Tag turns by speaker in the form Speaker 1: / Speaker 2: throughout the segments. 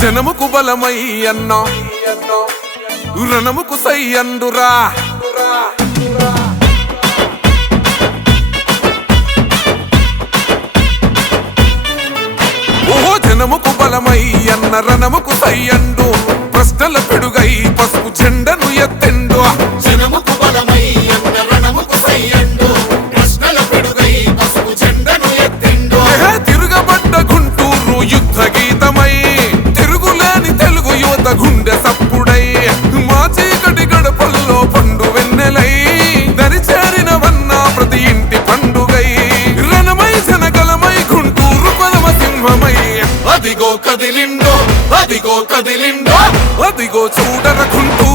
Speaker 1: జనముకు బలమై అన్నా. రణముకు సై అందురా ఓహో జనముకు బలమై అన్న రణముకు సై అండు ప్రశ్నల పిడుగై జెండను ఎత్తెండు.
Speaker 2: జనముకు బలమై అన్న రణముకు సయ్యండు. ప్రశ్నల పిడుగై పసుపు జెండను ఎత్తెండు.
Speaker 1: తిరుగబడ్డ గుంటూరు యుద్ధ గీతమై. తిరుగులేని తెలుగు యువత గుండె సప్పుడై. మా చీకటి గడపల్లో పండు వెన్నెలై. దరిచేరిన వన్న ప్రతి ఇంటి పండుగై. రణమై జనగలమై గుంటూరు కొలమ సింహమై.
Speaker 2: అదిగో కదిలిండో అదిగో కదిలిండో.
Speaker 1: అదిగో గుంటూరు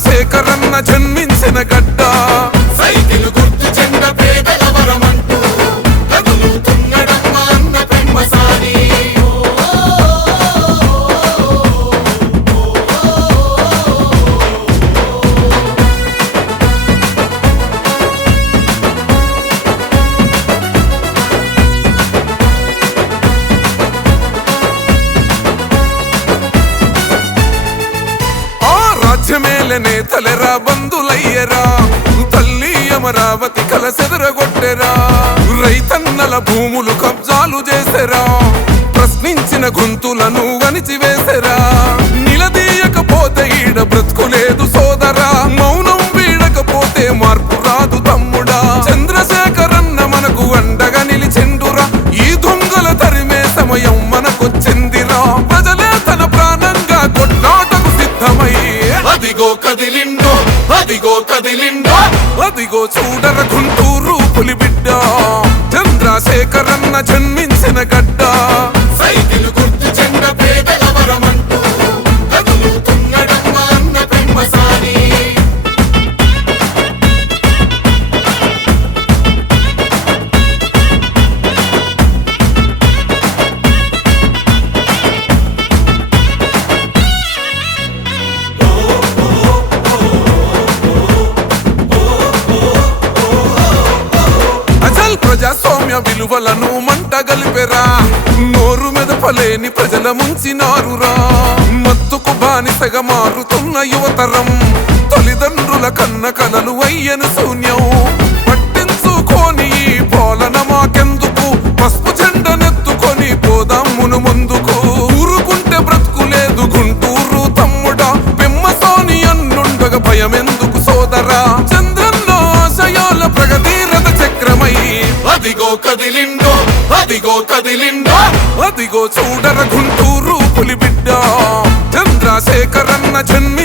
Speaker 1: చంద్రశేఖరన్న జన్మించిన గడ్డ. రాజ్యమేల తలెరా బంధులయ్యరా. తల్లి అమరావతి కలసెదరగొట్టెరా. రైతన్నల భూములు కబ్జాలు చేసెరా. ప్రశ్నించిన గొంతులను వణిచివేసెరా
Speaker 2: అదిగో కదిలిండో అదిగో కదిలిండో
Speaker 1: అదిగో చూడర గుంటూరు పులిబిడ్డ. చంద్రశేఖరన్న జన్మించిన గడ్డ.
Speaker 2: సైకిల్
Speaker 1: విలువలను మంట గలిపెరా. నోరు మెదపలేని ప్రజల ముంచినారురా. మత్తుకు బానిసగా మారుతున్న యువతరం. తల్లిదండ్రుల కన్న కలలు అయ్యను శూన్యం. పట్టించుకోని ఈ పాలన మాకెందుకు? పసుపు జెండనెత్తుకొని పోదామును ముందుకు. ఊరుకుంటే బ్రతుకులేదు గుంటూరు తమ్ముడా. పెమ్మసాని అన్నుండగా భయమెందుకు సోదరా?
Speaker 2: అదిగో కదిలిండో అదిగో కదిలిండో
Speaker 1: అదిగో చూడర గుంటూరు పులిబిడ్డ చంద్రశేఖరన్న జన్మ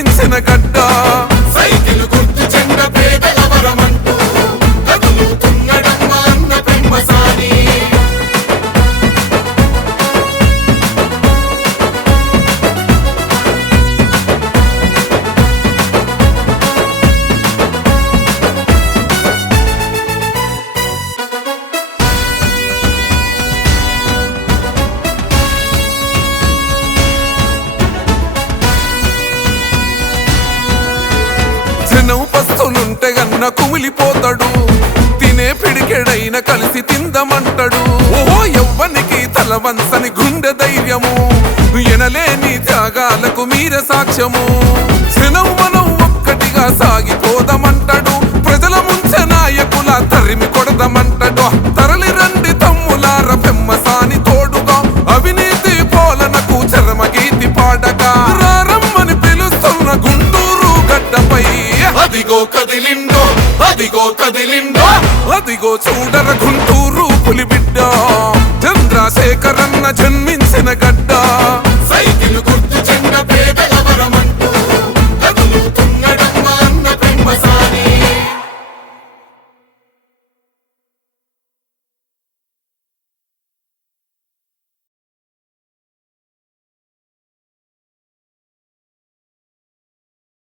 Speaker 1: పస్తులుంటే కుమిలిపోతాడు. తినే పిడికెడైన కలిసి తిందమంటాడు. ఓహో ఎవ్వనికి తలవంచని గుండె ధైర్యము. ఎనలేని త్యాగాలకు మీర సాక్ష్యము. జనం మనం ఒక్కటిగా సాగిపోదామంటాడు. ప్రజల ముంచ నాయకుల తరిమి కొడదామంటాడు. తరలి
Speaker 2: అదిగో కదిలిండా అదిగో
Speaker 1: చూడర గుంటూరు పులిబిడ్డ. చంద్రశేఖరన్న జన్మించిన గడ్డ.